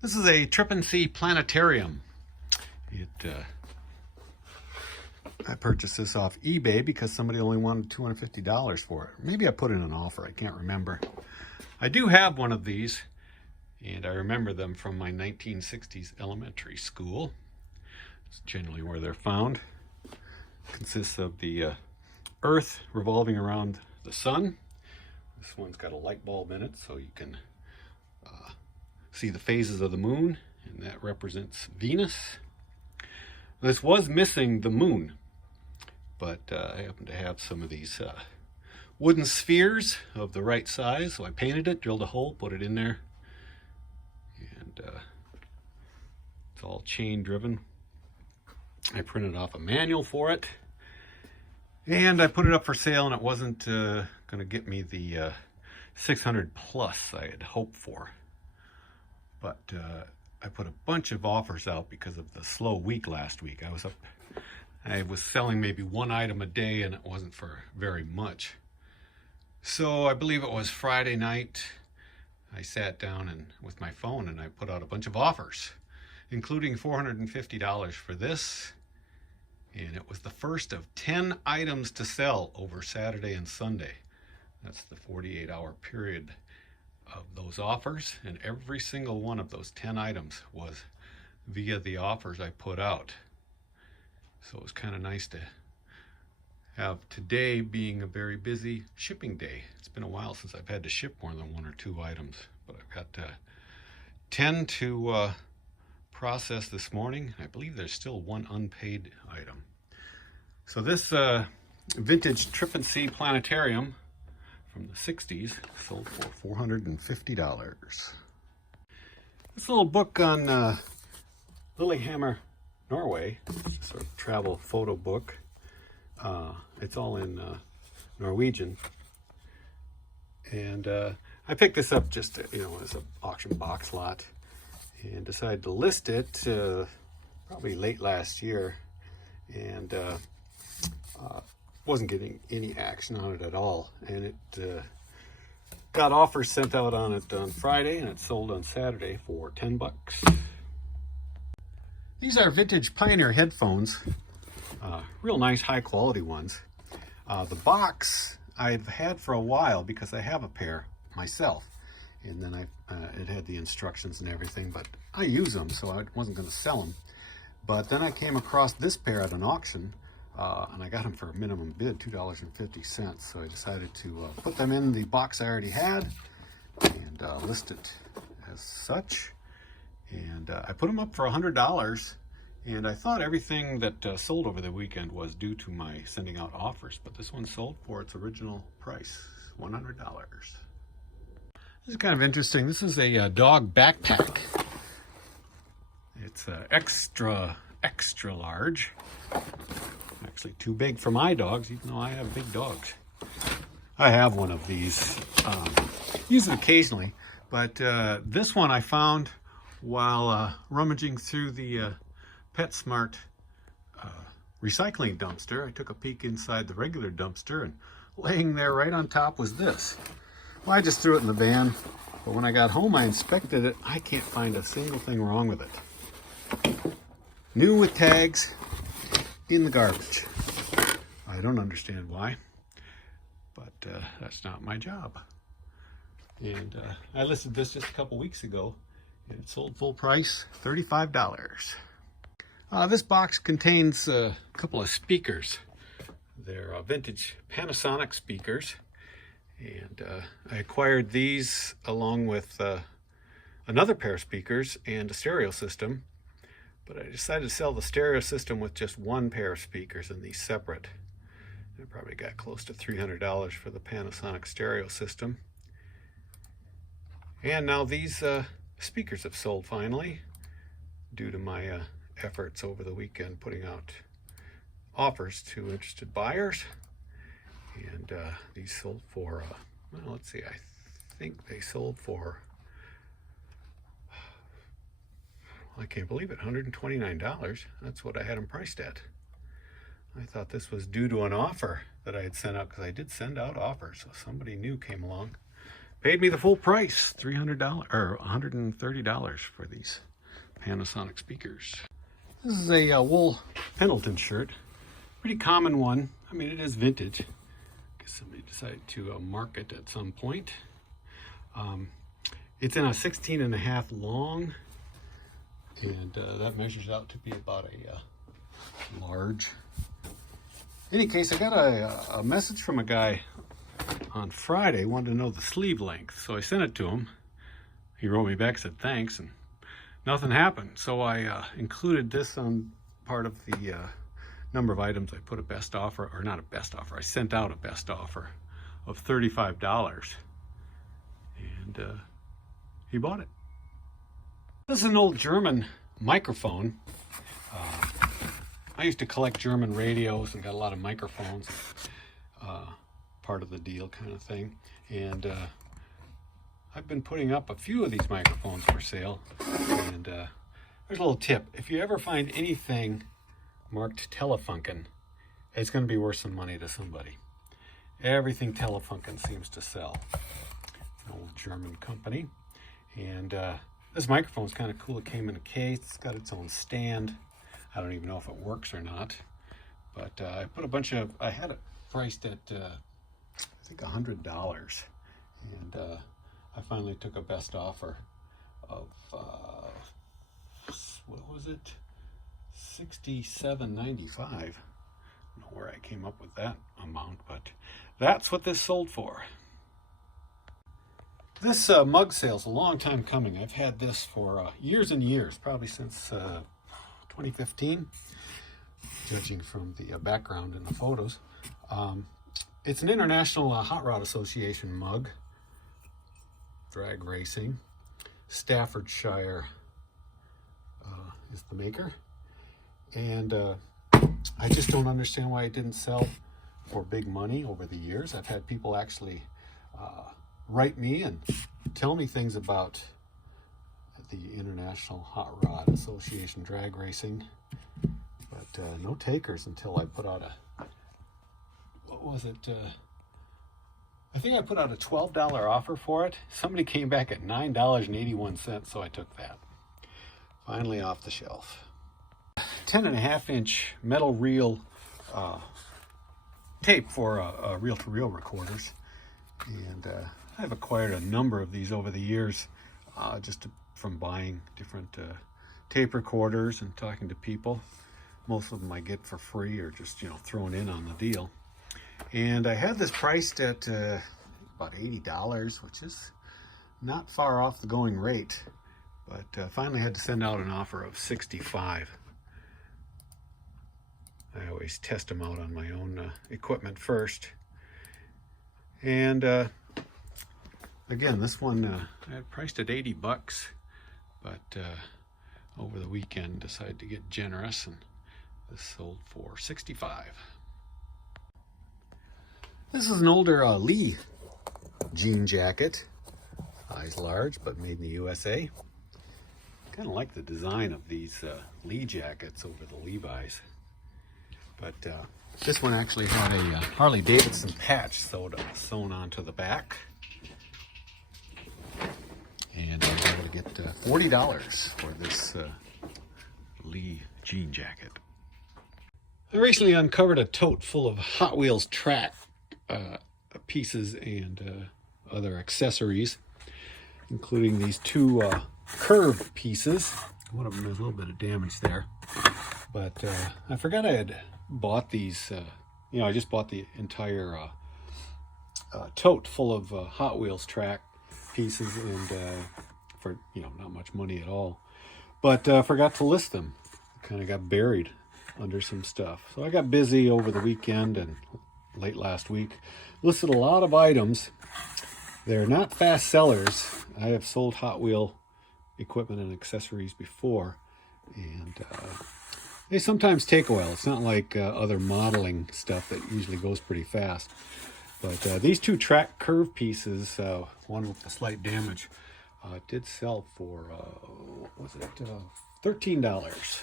This is a Trip-and-See planetarium. I purchased this off eBay because somebody only wanted $250 for it. Maybe I put in an offer, I can't remember. I do have one of these, and I remember them from my 1960s elementary school. It's generally where they're found. It consists of the Earth revolving around the sun. This one's got a light bulb in it so you can see the phases of the moon, and that represents Venus. This was missing the moon, but I happen to have some of these wooden spheres of the right size, so I painted it, drilled a hole, put it in there, and it's all chain driven. I printed off a manual for it, and I put it up for sale, and it wasn't going to get me the 600 plus I had hoped for. But I put a bunch of offers out because of the slow week last week. I was selling maybe one item a day, and it wasn't for very much. So I believe it was Friday night, I sat down and with my phone and I put out a bunch of offers, including $450 for this. And it was the first of 10 items to sell over Saturday and Sunday. That's the 48-hour period of those offers, and every single one of those 10 items was via the offers I put out. So it was kind of nice to have today being a very busy shipping day. It's been a while since I've had to ship more than one or two items, but I've got 10 to process this morning. I believe there's still one unpaid item. So this vintage Trip-and-See planetarium from the 60s sold for $450. This little book on Lillehammer, Norway, sort of travel photo book. It's all in Norwegian, and I picked this up just as an auction box lot, and decided to list it probably late last year, and wasn't getting any action on it at all, and it got offers sent out on it on Friday, and it sold on Saturday for 10 bucks. These are vintage Pioneer headphones, real nice high quality ones. The box I've had for a while because I have a pair myself, and then it had the instructions and everything, but I use them, so I wasn't going to sell them. But then I came across this pair at an auction, and I got them for a minimum bid, $2.50. So I decided to put them in the box I already had and list it as such. And I put them up for $100. And I thought everything that sold over the weekend was due to my sending out offers, but this one sold for its original price, $100. This is kind of interesting. This is a dog backpack. It's extra large. Actually too big for my dogs, even though I have big dogs. I have one of these, use it occasionally, but this one I found while rummaging through the PetSmart recycling dumpster. I took a peek inside the regular dumpster, and laying there right on top was this. Well, I just threw it in the van, but when I got home I inspected it. I can't find a single thing wrong with it. New with tags, in the garbage. I don't understand why, but that's not my job. And I listed this just a couple weeks ago, and it sold full price, $35. This box contains a couple of speakers. They're vintage Panasonic speakers, and I acquired these along with another pair of speakers and a stereo system, but I decided to sell the stereo system with just one pair of speakers and these separate. I probably got close to $300 for the Panasonic stereo system. And now these speakers have sold finally, due to my efforts over the weekend putting out offers to interested buyers. And these sold for, well, let's see, I think they sold for, I can't believe it, $129. That's what I had them priced at. I thought this was due to an offer that I had sent out, because I did send out offers, so somebody new came along paid me the full price, $300 or $130 for these Panasonic speakers. This is a wool Pendleton shirt, pretty common one. I mean, it is vintage. I guess somebody decided to mark it at some point. It's in a 16.5 long, and that measures out to be about a large. In any case, I got a message from a guy on Friday, wanted to know the sleeve length, so I sent it to him. He wrote me back, said thanks, and nothing happened. So I included this on part of the number of items. I put a best offer, or not a best offer, I sent out a best offer of $35, and he bought it. This is an old German microphone. I used to collect German radios and got a lot of microphones, part of the deal kind of thing. And I've been putting up a few of these microphones for sale. And there's a little tip. If you ever find anything marked Telefunken, it's going to be worth some money to somebody. Everything Telefunken seems to sell. An old German company. And this microphone's kind of cool. It came in a case. It's got its own stand. I don't even know if it works or not. But I put a bunch of, I had it priced at, I think $100. And I finally took a best offer of, what was it? $67.95. I don't know where I came up with that amount, but that's what this sold for. This mug sale's a long time coming. I've had this for years and years, probably since 2015, judging from the background in the photos. It's an International Hot Rod Association mug, drag racing. Staffordshire is the maker. And I just don't understand why it didn't sell for big money over the years. I've had people actually write me and tell me things about the International Hot Rod Association drag racing, but no takers until I put out a, what was it? I think I put out a $12 offer for it. Somebody came back at $9.81, so I took that. Finally off the shelf. 10.5-inch metal reel tape for reel-to-reel recorders, and I've acquired a number of these over the years, from buying different tape recorders and talking to people. Most of them I get for free or just thrown in on the deal. And I had this priced at about $80, which is not far off the going rate, but finally had to send out an offer of $65. I always test them out on my own equipment first. And again, this one I had priced at $80, but over the weekend decided to get generous, and this sold for $65. This is an older Lee jean jacket, size large, but made in the USA. Kind of like the design of these Lee jackets over the Levi's. But this one actually had a Harley Davidson patch sewn onto the back. And I was able to get $40 for this Lee jean jacket. I recently uncovered a tote full of Hot Wheels track pieces and other accessories, including these two curved pieces. One of them has a little bit of damage there. But I forgot I had bought these, I just bought the entire tote full of Hot Wheels track pieces, and for not much money at all, but forgot to list them. Kind of got buried under some stuff, so I got busy over the weekend and late last week, listed a lot of items. They're not fast sellers. I have sold Hot Wheel equipment and accessories before, and they sometimes take a while. It's not like other modeling stuff that usually goes pretty fast. But these two track curve pieces, one with the slight damage, did sell for, what was it, $13.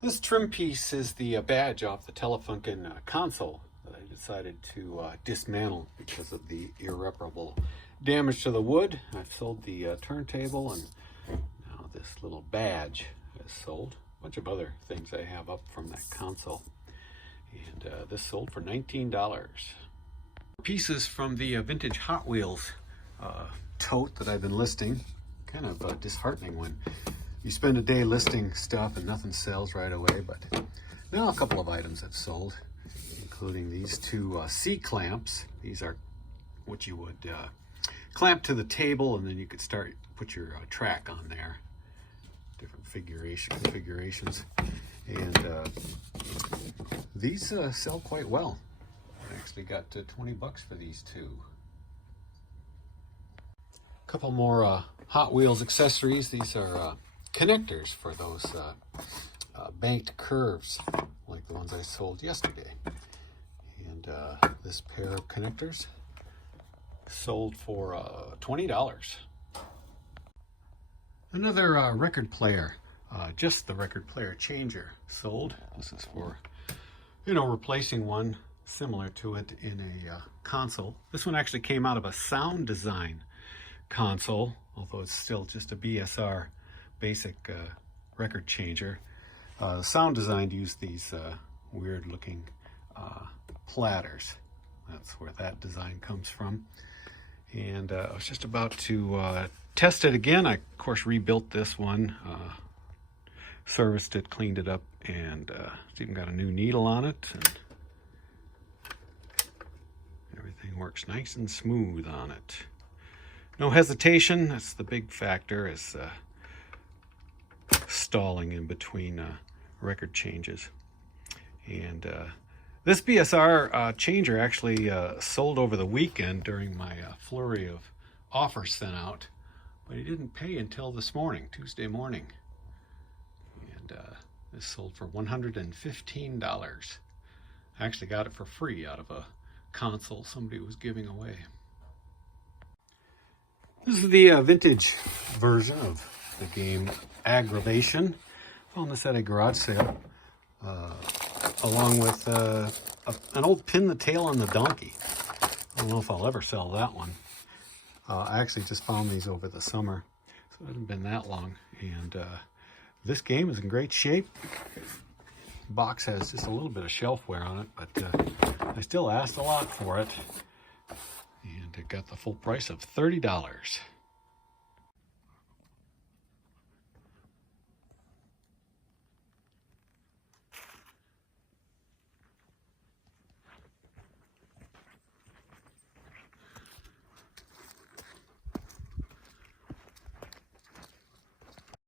This trim piece is the badge off the Telefunken console that I decided to dismantle because of the irreparable damage to the wood. I've sold the turntable, and now this little badge is sold. A bunch of other things I have up from that console. And this sold for $19. Pieces from the vintage Hot Wheels tote that I've been listing. Kind of disheartening when you spend a day listing stuff and nothing sells right away, but now a couple of items have sold, including these two C-clamps. These are what you would clamp to the table, and then you could put your track on there. Different configurations. And these sell quite well. I actually got 20 bucks for these two. A couple more Hot Wheels accessories. These are connectors for those banked curves, like the ones I sold yesterday. And this pair of connectors sold for $20. Another record player, just the record player changer, sold. This is for, replacing one similar to it in a console. This one actually came out of a Sound Design console, although it's still just a BSR basic record changer. Sound Design used these weird looking platters. That's where that design comes from. And I was just about to test it again. I, of course, rebuilt this one, serviced it, cleaned it up, and it's even got a new needle on it. And everything works nice and smooth on it. No hesitation. That's the big factor, is stalling in between record changes. And this BSR changer actually sold over the weekend during my flurry of offers sent out, but he didn't pay until this morning, Tuesday morning. And this sold for $115. I actually got it for free out of a console somebody was giving away. This is the vintage version of the game Aggravation. Found this at a garage sale, along with an old Pin the Tail on the Donkey. I don't know if I'll ever sell that one. I actually just found these over the summer, so it hasn't been that long. And this game is in great shape. The box has just a little bit of shelf wear on it, but I still asked a lot for it. And it got the full price of $30.